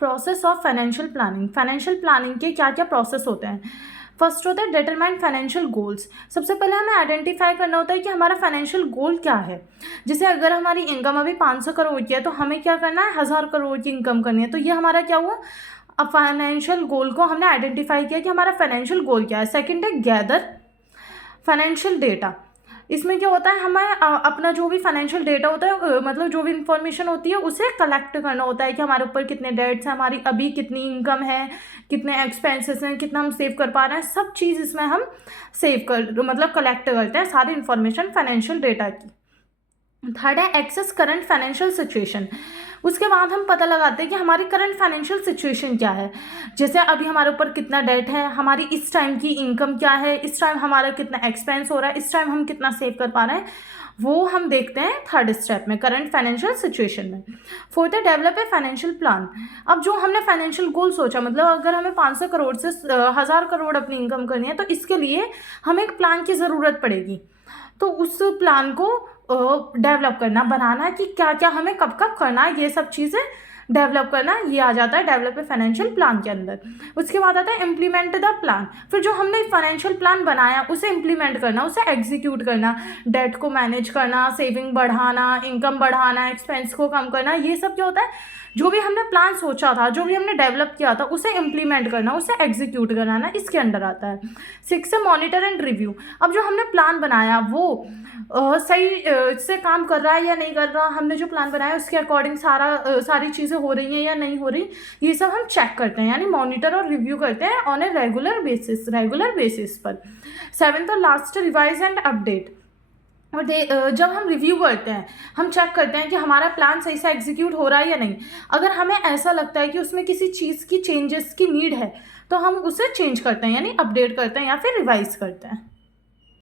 Process of financial planning. Financial planning के क्या क्या प्रोसेस होते हैं। फर्स्ट होता है डिटरमाइन फाइनेंशियल गोल्स। सबसे पहले हमें आइडेंटिफाई करना होता है कि हमारा फाइनेंशियल गोल क्या है। जैसे अगर हमारी इनकम अभी 500 करोड़ की है तो हमें क्या करना है, 1000 करोड़ की इनकम करनी है। तो ये हमारा क्या हुआ, अब फाइनेंशियल गोल को हमने आइडेंटिफाई किया कि हमारा फाइनेंशियल गोल क्या है। सेकेंड है गैदर फाइनेंशियल डेटा। इसमें क्या होता है, हमें अपना जो भी फाइनेंशियल डेटा होता है, मतलब जो भी इंफॉर्मेशन होती है उसे कलेक्ट करना होता है कि हमारे ऊपर कितने डेट्स हैं, हमारी अभी कितनी इनकम है, कितने एक्सपेंसेस हैं, कितना हम सेव कर पा रहे हैं, सब चीज़ इसमें हम मतलब कलेक्ट करते हैं सारी इंफॉर्मेशन फाइनेंशियल डेटा की। थर्ड है एक्सेस करंट फाइनेंशियल सिचुएशन। उसके बाद हम पता लगाते हैं कि हमारी करंट फाइनेंशियल सिचुएशन क्या है। जैसे अभी हमारे ऊपर कितना डेट है, हमारी इस टाइम की इनकम क्या है, इस टाइम हमारा कितना एक्सपेंस हो रहा है, इस टाइम हम कितना सेव कर पा रहे हैं, वो हम देखते हैं थर्ड स्टेप में, करंट फाइनेंशियल सिचुएशन में। फोर्थ है डेवलप ए फाइनेंशियल प्लान। अब जो हमने फाइनेंशियल गोल सोचा, मतलब अगर हमें 500 करोड़ से 1000 करोड़ अपनी इनकम करनी है तो इसके लिए हमें एक प्लान की ज़रूरत पड़ेगी। तो उस प्लान को डेवलप करना, बनाना कि क्या क्या हमें कब कब करना है, ये सब चीज़ें डेवलप करना, ये आ जाता है डेवलप ए फाइनेंशियल प्लान के अंदर। उसके बाद आता है इम्प्लीमेंट द प्लान। फिर जो हमने फाइनेंशियल प्लान बनाया उसे इम्प्लीमेंट करना, उसे एग्जीक्यूट करना, डेट को मैनेज करना, सेविंग बढ़ाना, इनकम बढ़ाना, एक्सपेंस को कम करना। ये सब क्या होता है, जो भी हमने प्लान सोचा था, जो भी हमने डेवलप किया था उसे इम्प्लीमेंट करना, उसे एग्जीक्यूट कराना, इसके अंडर आता है। 6 है मॉनिटर एंड रिव्यू। अब जो हमने प्लान बनाया वो सही से काम कर रहा है या नहीं कर रहा, हमने जो प्लान बनाया उसके अकॉर्डिंग सारी चीज़ें हो रही हैं या नहीं हो रही, ये सब हम चेक करते हैं, यानी मॉनिटर और रिव्यू करते हैं ऑन ए रेगुलर बेसिस पर। 7th और लास्ट, रिवाइज एंड अपडेट। और जब हम रिव्यू करते हैं, हम चेक करते हैं कि हमारा प्लान सही से एग्जीक्यूट हो रहा है या नहीं। अगर हमें ऐसा लगता है कि उसमें किसी चीज़ की चेंजेस की नीड है तो हम उसे चेंज करते हैं, यानी अपडेट करते हैं या फिर रिवाइज करते हैं।